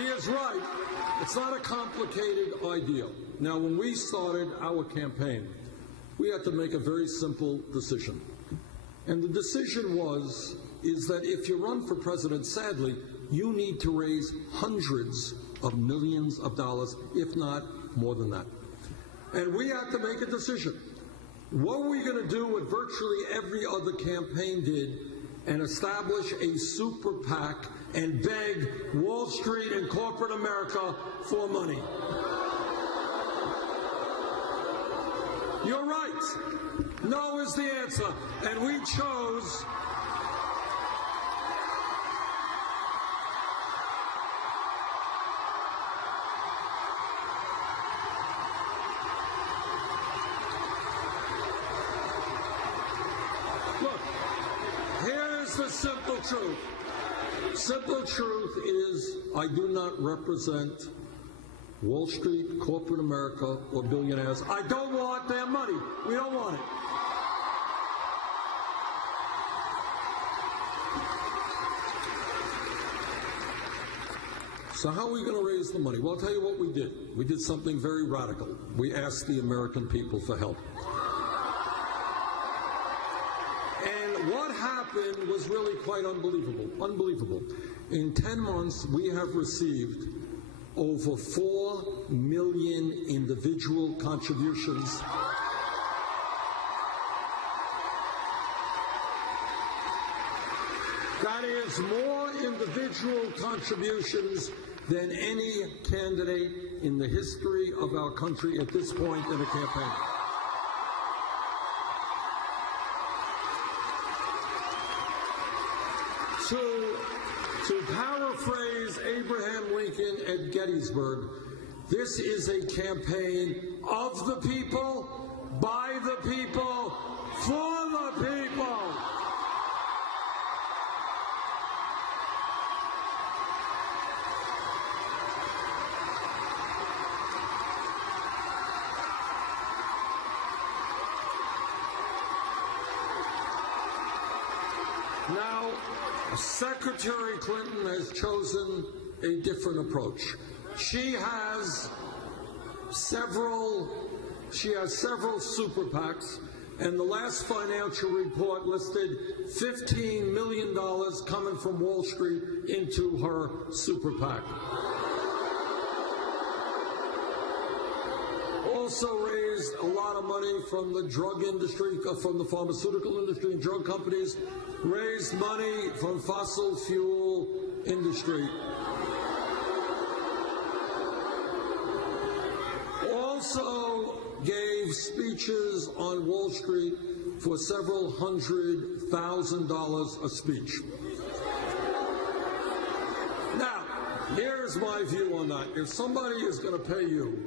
He is right. It's not a complicated idea. Now, when we started our campaign, we had to make a very simple decision. And the decision is that if you run for president, sadly, you need to raise hundreds of millions of dollars, if not more than that. And we had to make a decision. What were we going to do what virtually every other campaign did and establish a super PAC and beg Wall Street and corporate America for money? You're right. No is the answer. And we chose the simple truth. Simple truth is I do not represent Wall Street, corporate America, or billionaires. I don't want their money. We don't want it. So how are we going to raise the money? Well, I'll tell you what we did. We did something very radical. We asked the American people for help. What happened was really quite unbelievable. Unbelievable. In 10 months, we have received over 4 million individual contributions. That is more individual contributions than any candidate in the history of our country at this point in a campaign. To paraphrase Abraham Lincoln at Gettysburg, this is a campaign of the people, by the people, for the people. Now, Secretary Clinton has chosen a different approach. She has several super PACs, and the last financial report listed $15 million coming from Wall Street into her super PAC. Also raised a lot of money from the drug industry, from the pharmaceutical industry and drug companies, raised money from fossil fuel industry. Also gave speeches on Wall Street for several $100,000 a speech. Now, here's my view on that. If somebody is going to pay you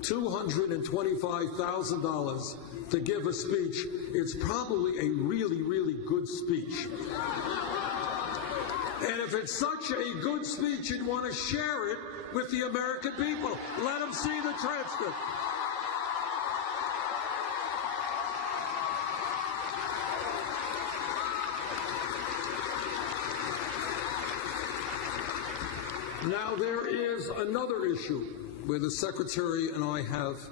$225,000 to give a speech, it's probably a really, really good speech. And if it's such a good speech, you'd want to share it with the American people. Let them see the transcript. Now, there is another issue where the Secretary and I have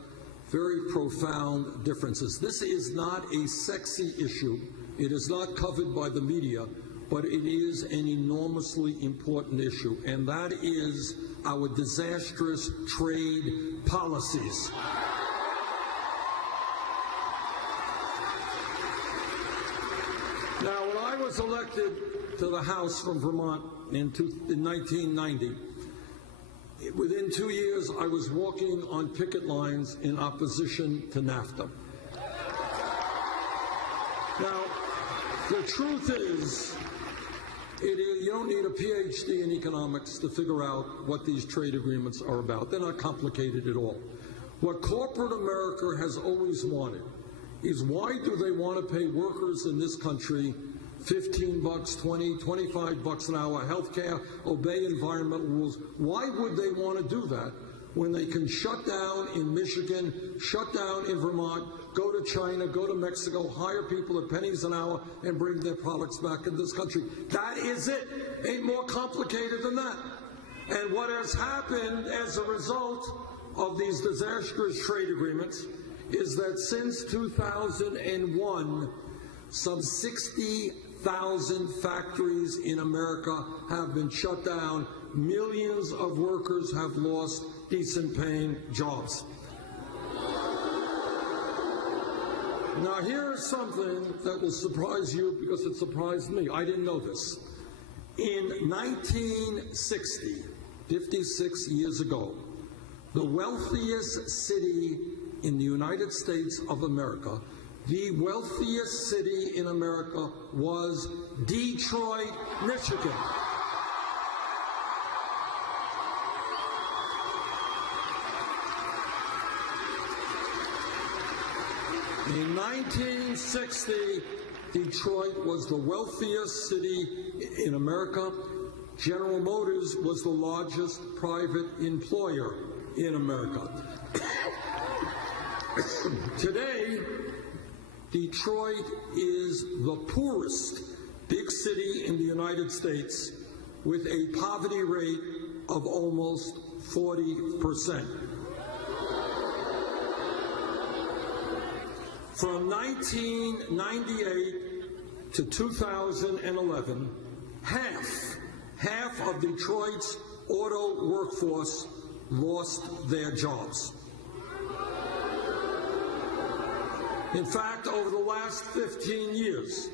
very profound differences. This is not a sexy issue. It is not covered by the media, but it is an enormously important issue, and that is our disastrous trade policies. Now, when I was elected to the House from Vermont in 1990, within 2 years, I was walking on picket lines in opposition to NAFTA. Now, the truth is, you don't need a PhD in economics to figure out what these trade agreements are about. They're not complicated at all. What corporate America has always wanted is, why do they want to pay workers in this country $15, $20, $25 an hour, health care, obey environmental rules? Why would they want to do that when they can shut down in Michigan, shut down in Vermont, go to China, go to Mexico, hire people at pennies an hour, and bring their products back in this country? That is it. Ain't more complicated than that. And what has happened as a result of these disastrous trade agreements is that since 2001, some 60,000 factories in America have been shut down. Millions of workers have lost decent paying jobs. Now, here is something that will surprise you because it surprised me. I didn't know this. In 1960, 56 years ago, the wealthiest city in the United States of America, the wealthiest city in America was Detroit, Michigan. In 1960, Detroit was the wealthiest city in America. General Motors was the largest private employer in America. Today, Detroit is the poorest big city in the United States with a poverty rate of almost 40%. From 1998 to 2011, half of Detroit's auto workforce lost their jobs. In fact, over the last 15 years,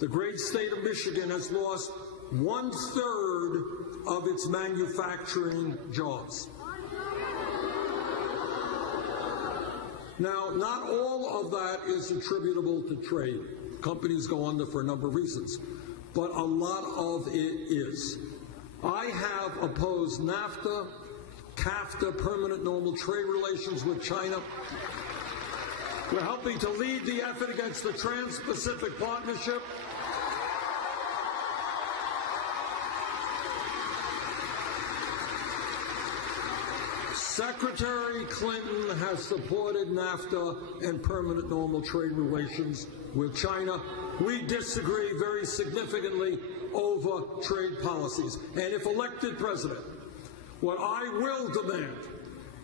the great state of Michigan has lost 1/3 of its manufacturing jobs. Now, not all of that is attributable to trade. Companies go under for a number of reasons, but a lot of it is. I have opposed NAFTA, CAFTA, permanent normal trade relations with China. We're helping to lead the effort against the Trans-Pacific Partnership. Secretary Clinton has supported NAFTA and permanent normal trade relations with China. We disagree very significantly over trade policies. And if elected president, what I will demand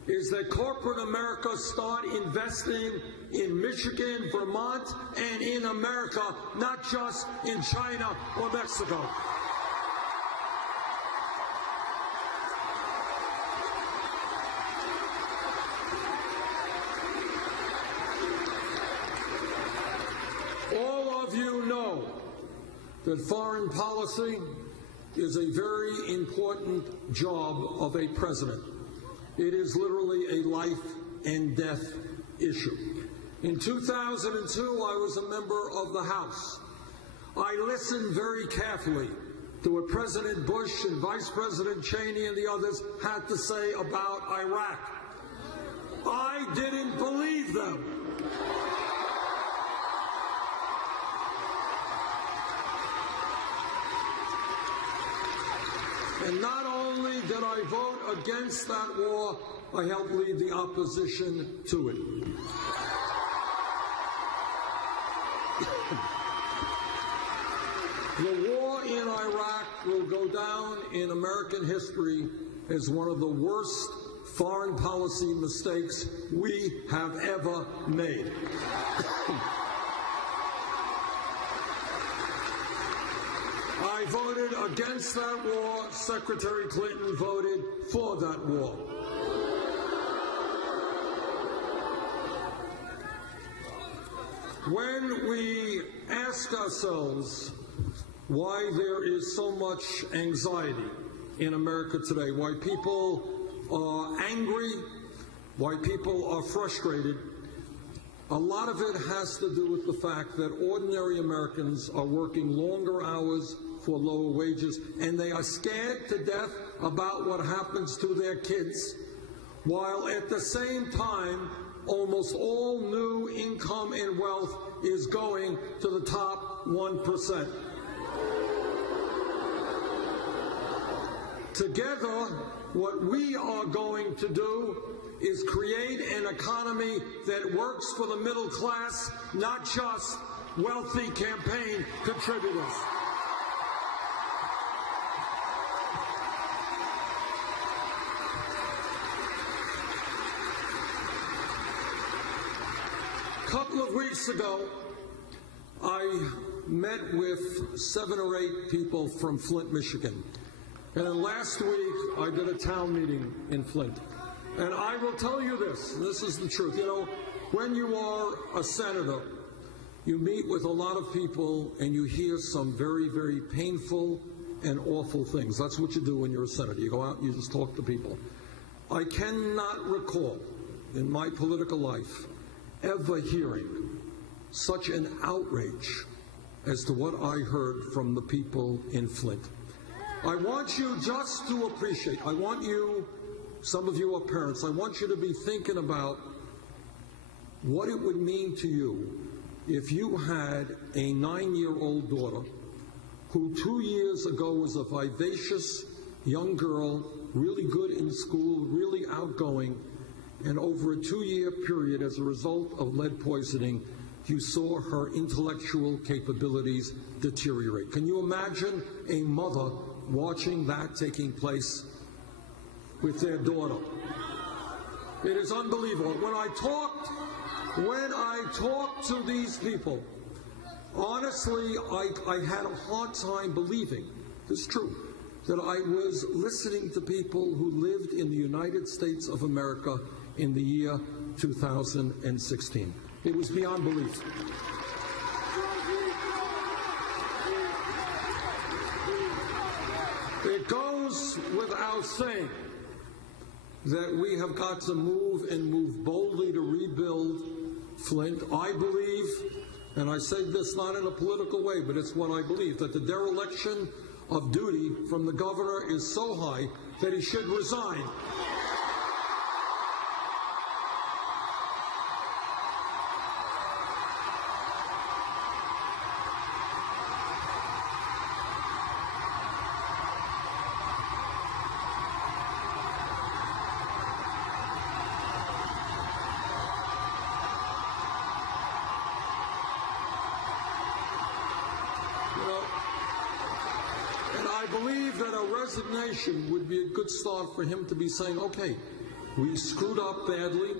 is that corporate America start investing in Michigan, Vermont, and in America, not just in China or Mexico. All of you know that foreign policy is a very important job of a president. It is literally a life and death issue. In 2002, I was a member of the House. I listened very carefully to what President Bush and Vice President Cheney and the others had to say about Iraq. I didn't believe them. And not only did I vote against that war, I helped lead the opposition to it. The war in Iraq will go down in American history as one of the worst foreign policy mistakes we have ever made. I voted against that war. Secretary Clinton voted for that war. When we ask ourselves why there is so much anxiety in America today, why people are angry, why people are frustrated, a lot of it has to do with the fact that ordinary Americans are working longer hours for lower wages, and they are scared to death about what happens to their kids, while at the same time, almost all new income and wealth is going to the top 1%. Together, what we are going to do is create an economy that works for the middle class, not just wealthy campaign contributors. couple of weeks ago, I met with 7 or 8 people from Flint, Michigan. And then last week, I did a town meeting in Flint. And I will tell you this is the truth. You know, when you are a senator, you meet with a lot of people and you hear some very, very painful and awful things. That's what you do when you're a senator. You go out and you just talk to people. I cannot recall in my political life ever hearing such an outrage as to what I heard from the people in Flint. I want you just to appreciate, I want you, some of you are parents, I want you to be thinking about what it would mean to you if you had a 9-year-old daughter who 2 years ago was a vivacious young girl, really good in school, really outgoing, and over a 2-year period as a result of lead poisoning, you saw her intellectual capabilities deteriorate. Can you imagine a mother watching that taking place with their daughter? It is unbelievable. When I talked to these people, honestly, I had a hard time believing, it's true, that I was listening to people who lived in the United States of America in the year 2016. It was beyond belief. It goes without saying that we have got to move and move boldly to rebuild Flint. I believe, and I say this not in a political way, but it's what I believe, that the dereliction of duty from the governor is so high that he should resign. And I believe that a resignation would be a good start for him to be saying, okay, we screwed up badly.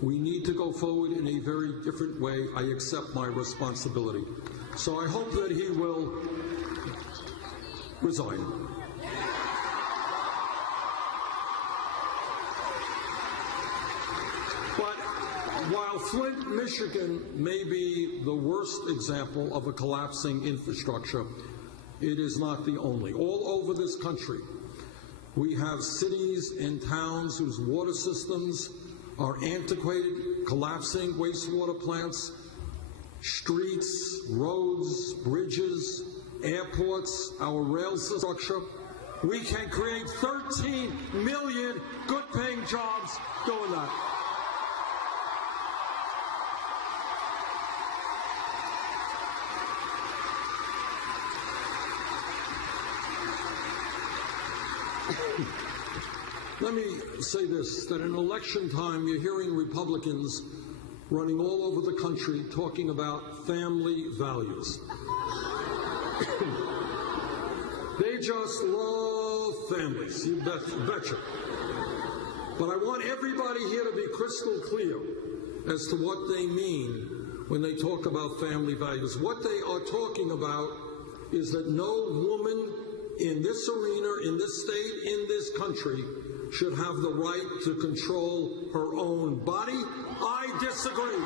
We need to go forward in a very different way. I accept my responsibility. So I hope that he will resign. But while Flint, Michigan may be the worst example of a collapsing infrastructure, it is not the only. All over this country, we have cities and towns whose water systems are antiquated, collapsing wastewater plants, streets, roads, bridges, airports, our rail structure. We can create 13 million good-paying jobs doing that. Let me say this, that in election time, you're hearing Republicans running all over the country talking about family values. They just love families, you betcha. But I want everybody here to be crystal clear as to what they mean when they talk about family values. What they are talking about is that no woman in this arena, in this state, in this country, should have the right to control her own body. I disagree.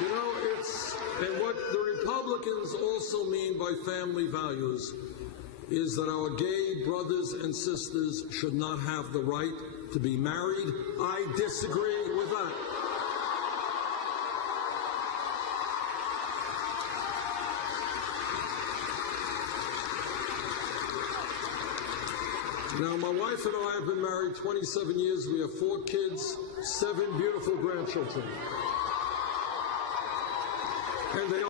You know, and what the Republicans also mean by family values is that our gay brothers and sisters should not have the right to be married. I disagree with that. Now, my wife and I have been married 27 years. We have 4 kids, 7 beautiful grandchildren. And they